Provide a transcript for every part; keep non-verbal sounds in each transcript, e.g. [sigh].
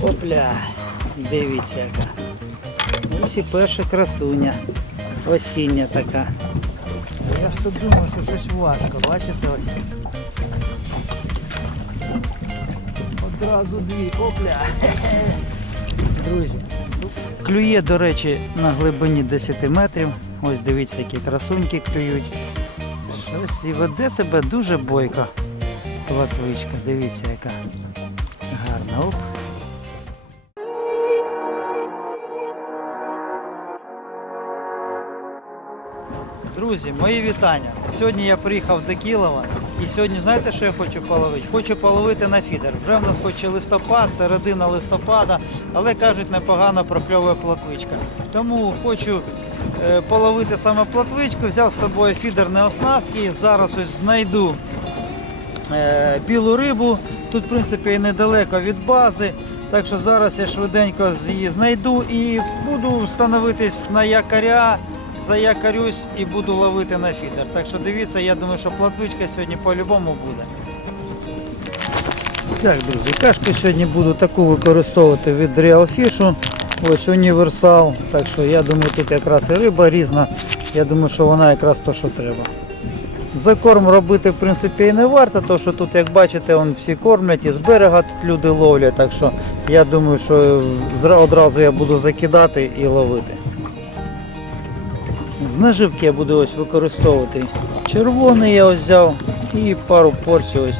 Опля, дивіться яка. Ось і перша красуня. Осіння така. Я ж тут думав, що щось важко, бачите ось. Одразу дві, опля. Друзі. Клює, до речі, на глибині 10 метрів. Ось дивіться, які красуньки клюють. Щось і веде себе дуже бойко. Платвичка, дивіться яка. Гарна. Оп. Друзі, мої вітання. Сьогодні я приїхав до Кілова і сьогодні знаєте, що я хочу половити? Хочу половити на фідер. Вже в нас хоч і листопад, середина листопада, але кажуть, непогано прокльовує плотвичка. Тому хочу е, половити саме плотвичку, взяв з собою фідерні оснастки. Зараз ось знайду е, білу рибу. Тут, в принципі, і недалеко від бази. Так що зараз я швиденько її знайду і буду становитись на якоря, заякорюсь і буду ловити на фідер. Так що дивіться, я думаю, що платвичка сьогодні по-любому буде. Так, друзі, кашку сьогодні буду таку використовувати від Real Fish. Ось універсал. Так що я думаю, тут якраз і риба різна. Я думаю, що вона якраз то, що треба. Закорм робити в принципі і не варто, тому що тут, як бачите, вон всі кормлять і з берега тут люди ловлять, так що я думаю, що одразу я буду закидати і ловити. З наживки я буду ось використовувати червоний я ось взяв і пару порцій ось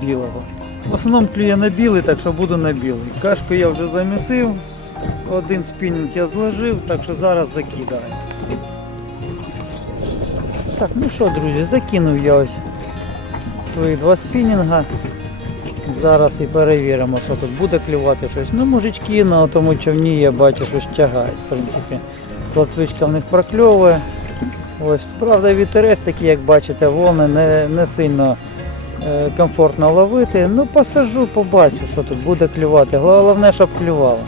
білого. В основному клює на білий, так що буду на білий. Кашку я вже замісив, один спінінг я зложив, так що зараз закидаю. Так, ну що, друзі, закинув я ось свої два спінінга. Зараз і перевіримо, що тут буде клювати щось. Ну, мужички на тому човні я бачу, щось тягають. В принципі, платвичка в них прокльовує. Ось, правда, вітерець такий, як бачите, волни не, не сильно е, комфортно ловити. Ну, посажу, побачу, що тут буде клювати. Головне, щоб клювало.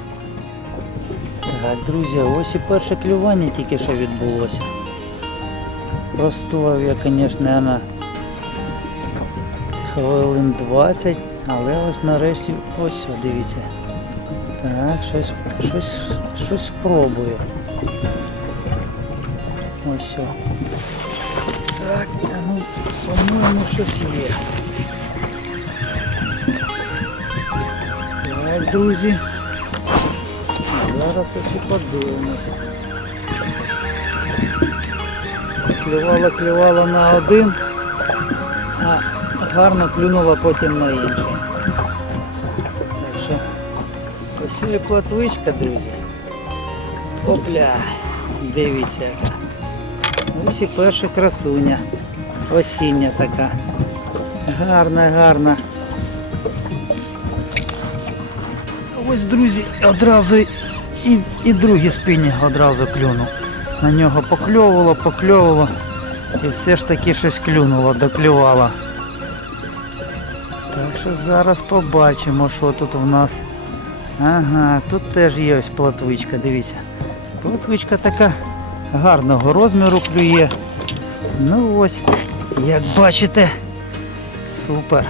Так, друзі, ось і перше клювання тільки що відбулося. Простояв я, звісно, на хвилин 20, але ось нарешті ось дивіться. Так, щось, щось, щось спробую. Ось. Так, ну, по-моєму, щось є. Так, друзі. Зараз ось і подивимося. Клювала, клювала на один, а гарно клюнула потім на інший. Так що ось і платвичка, друзі. Опля, дивіться яка. Ось і перша красуня. Осіння така. Гарна, гарна. Ось, друзі, одразу і, і другий спінінг одразу клюнув. На нього покльовувало, покльовувало і все ж таки щось клюнуло, доклювало. Так що зараз побачимо, що тут в нас. Ага, тут теж є ось платвичка, дивіться. Платвичка така гарного розміру клює. Ну ось, як бачите, супер.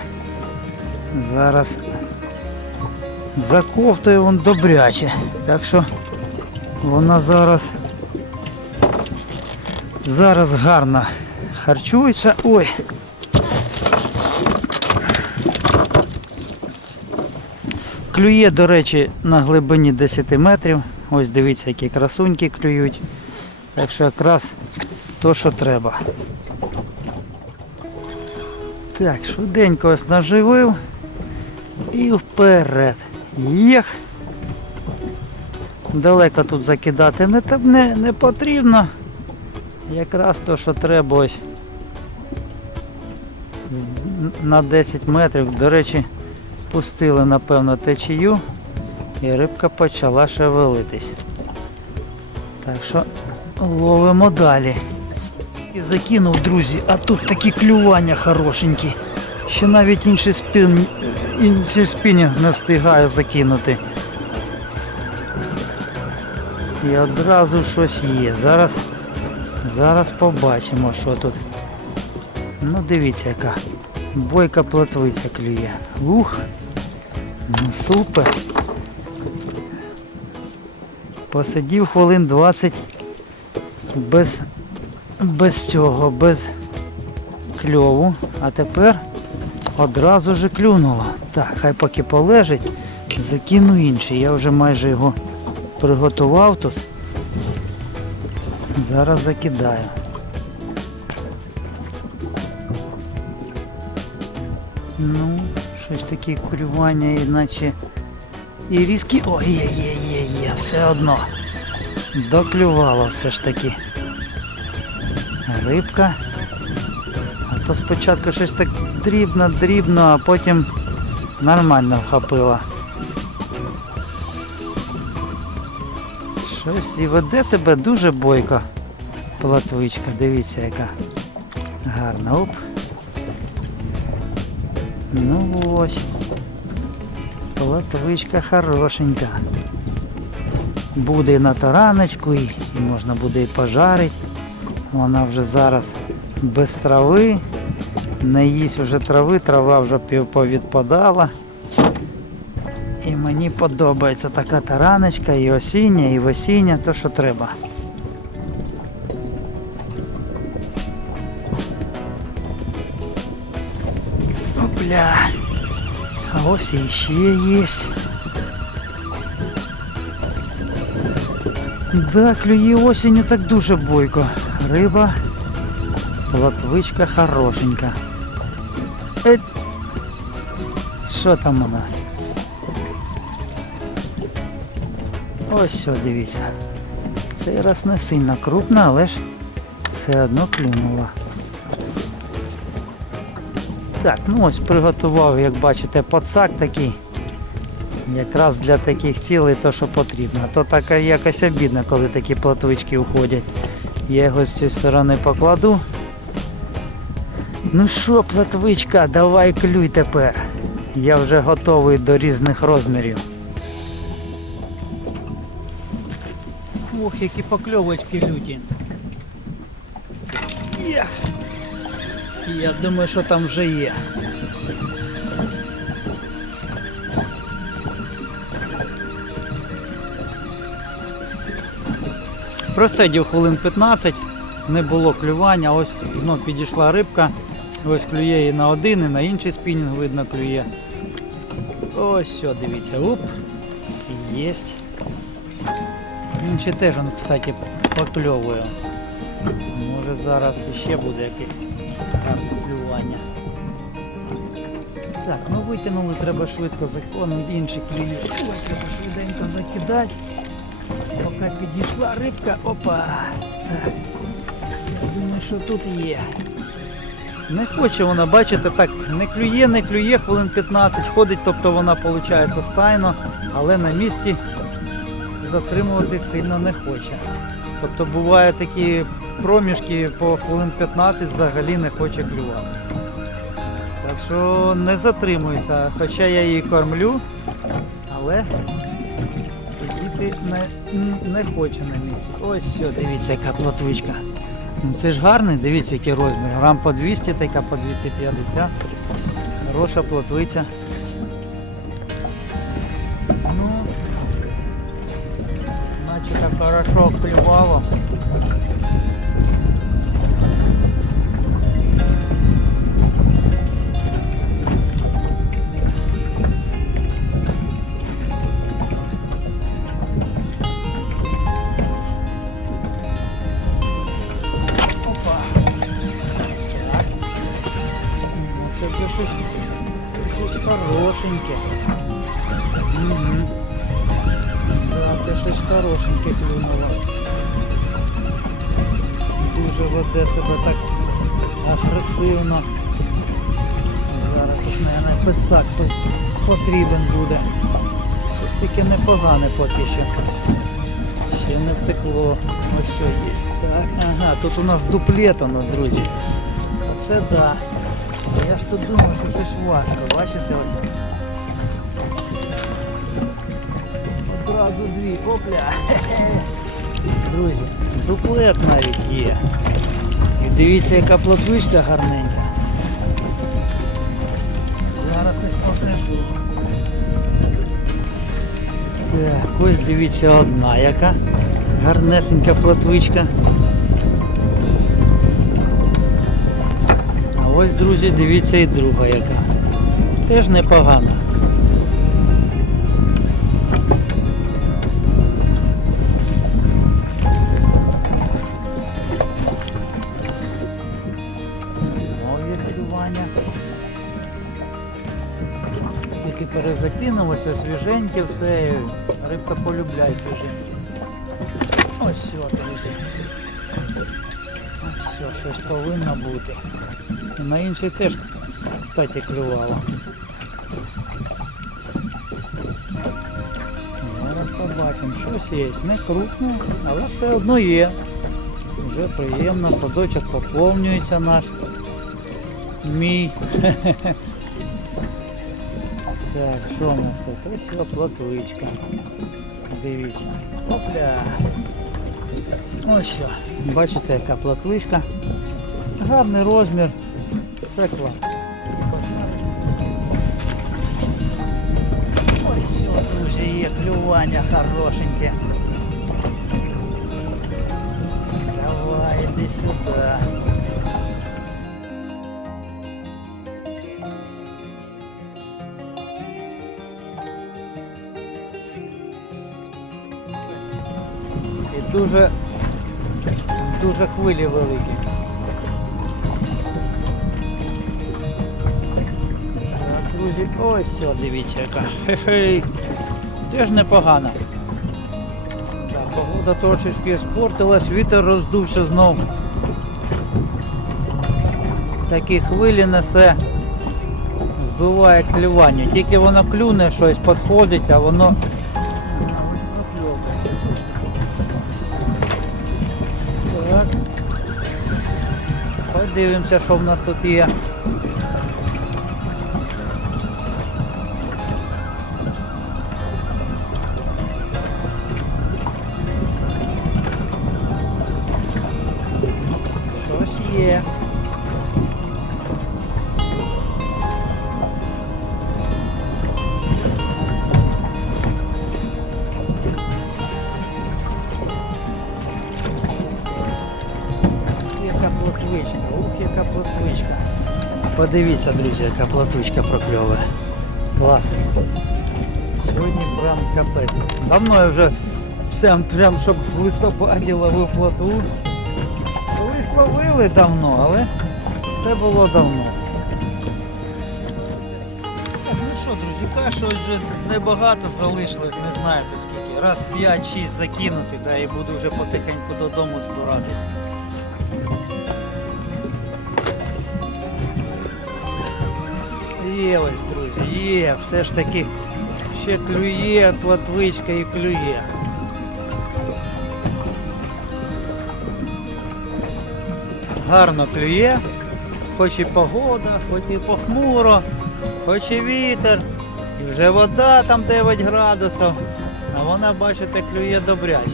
Зараз заковтує він добряче. Так що вона зараз зараз гарно харчується. Ой. Клює, до речі, на глибині 10 метрів. Ось дивіться, які красуньки клюють. Так що якраз то, що треба. Так, швиденько ось наживив і вперед. Їх. Далеко тут закидати не, не, не потрібно. Якраз то, що треба ось на 10 метрів. До речі, пустили, напевно, течію і рибка почала шевелитись. Так що ловимо далі. І закинув, друзі, а тут такі клювання хорошенькі. Ще навіть інший спін, інший спінінг не встигаю закинути. І одразу щось є. Зараз, зараз побачимо, що тут. Ну дивіться яка. Бойка плотвиця клює. Ух. Ну супер. Посидів хвилин 20 без, без цього, без кльову, а тепер одразу же клюнуло. Так, хай поки полежить, закину інший. Я вже майже його приготував тут. Зараз закидаю. Ну, щось таке клювання, іначе і різкі. Ой, є, все одно. Доклювало все ж таки. Рибка. А то спочатку щось так дрібно, дрібно, а потім нормально вхопила. Щось і веде себе дуже бойко. Платвичка, дивіться яка гарна. Оп. Ну ось. Платвичка хорошенька. Буде на тараночку, і можна буде і пожарити. Вона вже зараз без трави. Не їсть вже трави, трава вже повідпадала. І мені подобається така тараночка, і осіння, і весіння, то що треба. Опля. А ось і ще є. Да, клює осінню так дуже бойко. Риба, платвичка хорошенька. Е, Що там у нас? Ось що, дивіться. Цей раз не сильно крупна, але ж все одно клюнула. Так, ну ось приготував, як бачите, пацак такий. Якраз для таких цілей то, що потрібно. А то так якось обідно, коли такі платвички уходять. Я його з цієї сторони покладу. Ну що, платвичка, давай клюй тепер. Я вже готовий до різних розмірів. Ох, які покльовочки люті. Я думаю, що там вже є. Просидів хвилин 15, не було клювання, ось знов підійшла рибка, ось клює і на один, і на інший спінінг видно клює. Ось все, дивіться, уп, єсть. Інший теж, кстати, покльовує. Може зараз іще буде якесь клювання. Так, ну витягнули, треба швидко законом, інший клює. Ой, треба швиденько закидати. Поки підійшла рибка, опа. Думаю, що тут є. Не хоче вона, бачите, так, не клює, не клює, хвилин 15 ходить, тобто вона виходить стайно, але на місці затримувати сильно не хоче. Тобто буває такі проміжки по хвилин 15 взагалі не хоче клювати. Так що не затримуюся, хоча я її кормлю, але сидіти не, не хоче на місці. Ось все, дивіться, яка платвичка. Ну це ж гарний, дивіться, який розмір. Грам по 200, така по 250. Хороша платвиця. Ну, наче так хорошо клювало. Щось, щось хорошеньке. Угу. Да, це щось хорошеньке клюнуло. Дуже веде себе так агресивно. Зараз ось, мабуть, пицак потрібен буде. Щось таке непогане поки що. Ще не втекло. Ось що є. Так, ага, тут у нас дуплетано, друзі. Оце да. Я ж тут думав, що щось важко. Бачите ось? Одразу дві. Опля. Друзі, дуплет навіть є. І дивіться, яка платвичка гарненька. Зараз ось покажу. Так, ось дивіться одна яка. Гарнесенька платвичка. Ось, друзі, дивіться і друга яка. Теж непогана. Знову є клювання. Тільки перезакинулося, свіженьке все. Рибка полюбляє свіженьке. Ось все, друзі. Ось все, щось повинно бути. І на інший теж, кстати, клювало. Зараз побачимо, щось є. Не крупне, але все одно є. Вже приємно, садочок поповнюється наш. Мій. [laughs] Так, що у нас тут? Ось платвичка. Дивіться. Опля. Ось що. Бачите, яка платвичка. Гарний розмір. Все клас. Ось що, друзі, є клювання хорошеньке. Давай, іди сюди. І дуже, дуже хвилі великі. Ось все, дивіться яка. Хе-хей. Теж непогана. Так, погода трошечки спортилась, вітер роздувся знову. Такі хвилі несе, збиває клювання. Тільки воно клюне щось, підходить, а воно. Так. Подивимося, що в нас тут є. Подивіться, друзі, яка плотвичка прокльовує. Клас. Сьогодні прям капець. Давно я вже все, прям, щоб в листопаді ловив плотву. Колись ловили давно, але це було давно. Ну що, друзі, каші вже небагато залишилось, не знаєте скільки. Раз 5-6 закинути, да, і буду вже потихеньку додому збиратись. Є друзі, є, все ж таки ще клює, платвичка і клює. Гарно клює, хоч і погода, хоч і похмуро, хоч і вітер, і вже вода там 9 градусів, а вона, бачите, клює добряче.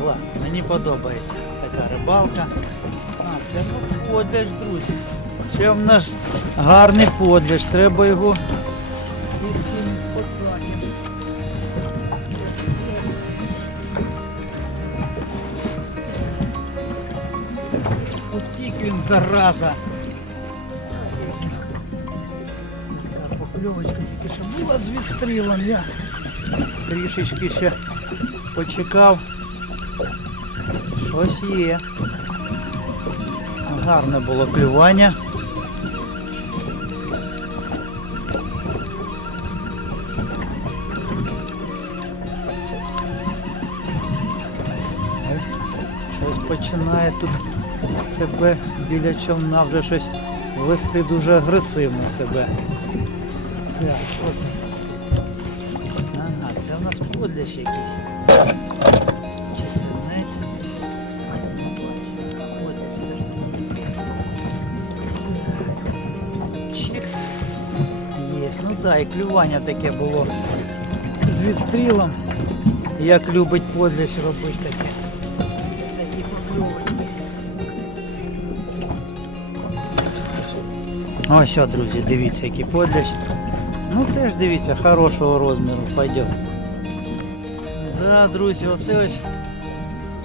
Клас, мені подобається така рибалка. А, це в друзі. Це в нас гарний подляж, треба його пацанів. Він зараза. Така покльовочка тільки що була з відстрілом. Я трішечки ще почекав. Щось є. Гарне було клювання. Починає тут себе біля човна вже щось вести дуже агресивно себе. Так, що це в нас тут? Ага, це в нас подлящ якийсь. Чи синець? Бачу, подлящ, це ж таке. Чікс. Є. Ну так, і клювання таке було з відстрілом. Як любить подлящ робити таке. Покльовочки. Ось друзі, дивіться, який подлящ. Ну теж дивіться, хорошого розміру пойдет. Да, друзі, оце ось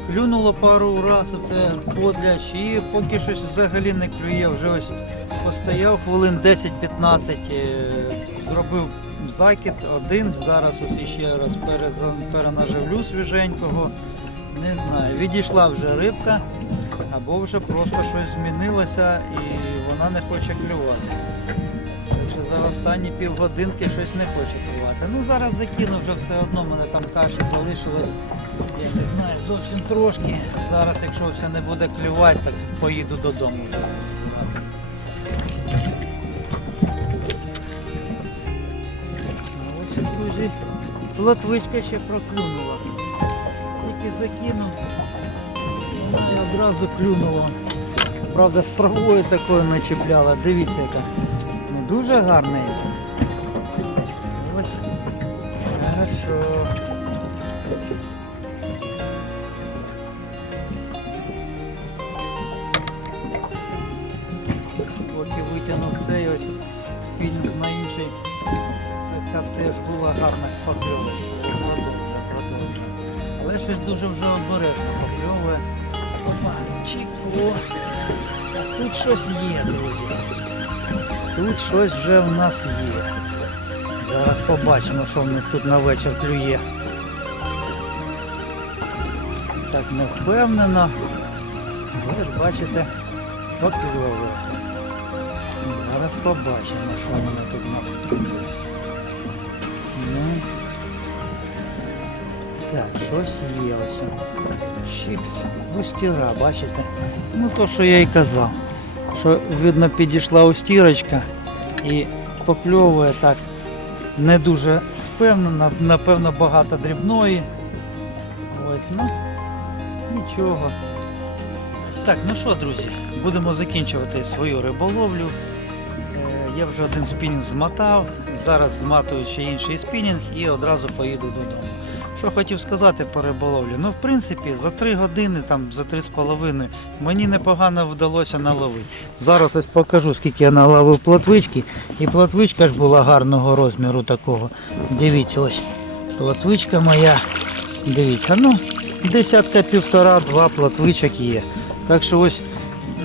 клюнуло пару раз оце подлящ і поки щось взагалі не клює. Вже ось постояв хвилин 10-15, е, зробив закид один, зараз ось іще раз перенаживлю свіженького. Не знаю, відійшла вже рибка, або вже просто щось змінилося і вона не хоче клювати. Так за останні півгодинки щось не хоче клювати. Ну зараз закину вже все одно, мене там каші залишилось. Я не знаю, зовсім трошки. Зараз, якщо все не буде клювати, так поїду додому вже Ось, друзі, плотвичка ще проклюнула. Закинув, і одразу клюнула. Правда, з такою начепляла. Дивіться яка. Ну дуже гарна. Ось. Хорошо. Поки витягнув цей ось спінінг на інший. Така теж була гарна покльовочка. Але щось дуже вже обережно покльовує. Опа, чіко. Тут щось є, друзі. Тут щось вже в нас є. Зараз побачимо, що в нас тут на вечір клює. Так не впевнено. Ви ж бачите, покльовує. Зараз побачимо, що воно тут у нас. Так, щось є ось. Чікс, устіра, бачите? Ну то, що я і казав. Що видно підійшла устірочка і покльовує так не дуже впевнено, напевно багато дрібної. Ось, ну нічого. Так, ну що, друзі, будемо закінчувати свою риболовлю. Е, Я вже один спінінг змотав, зараз зматую ще інший спінінг і одразу поїду додому. Що хотів сказати по риболовлі? Ну, в принципі, за 3 години, там, за 3,5 мені непогано вдалося наловити. Зараз ось покажу, скільки я наловив плотвички. І плотвичка ж була гарного розміру такого. Дивіться, ось плотвичка моя. Дивіться, ну, десятка півтора-два плотвичок є. Так що ось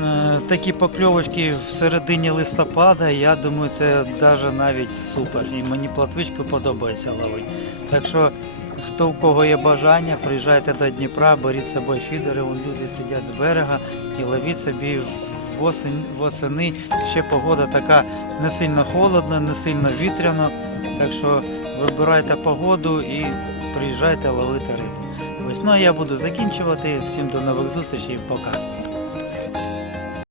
е, такі покльовочки в середині листопада, я думаю, це даже навіть супер. І мені платвичку подобається ловити. Так що, хто у кого є бажання, приїжджайте до Дніпра, беріть з собою фідери, вон люди сидять з берега і ловіть собі восень, восени. Ще погода така не сильно холодна, не сильно вітряно. Так що вибирайте погоду і приїжджайте ловити рибу. Ось, ну а я буду закінчувати. Всім до нових зустрічей. Пока.